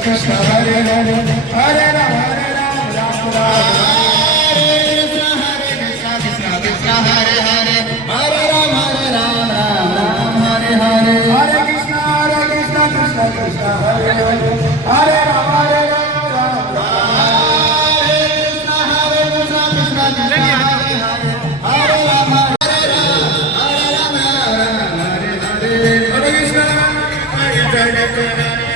Krishna Hare Hare Hare Rama Rama Hare Krishna Krishna Krishna Hare Hare Hare Rama Rama Hare Hare Hare Krishna Krishna Krishna Hare Hare Hare Rama Rama Hare Krishna Krishna Krishna Hare Hare Hare Rama Hare Rama Hare Hare Hare Krishna Hare Hare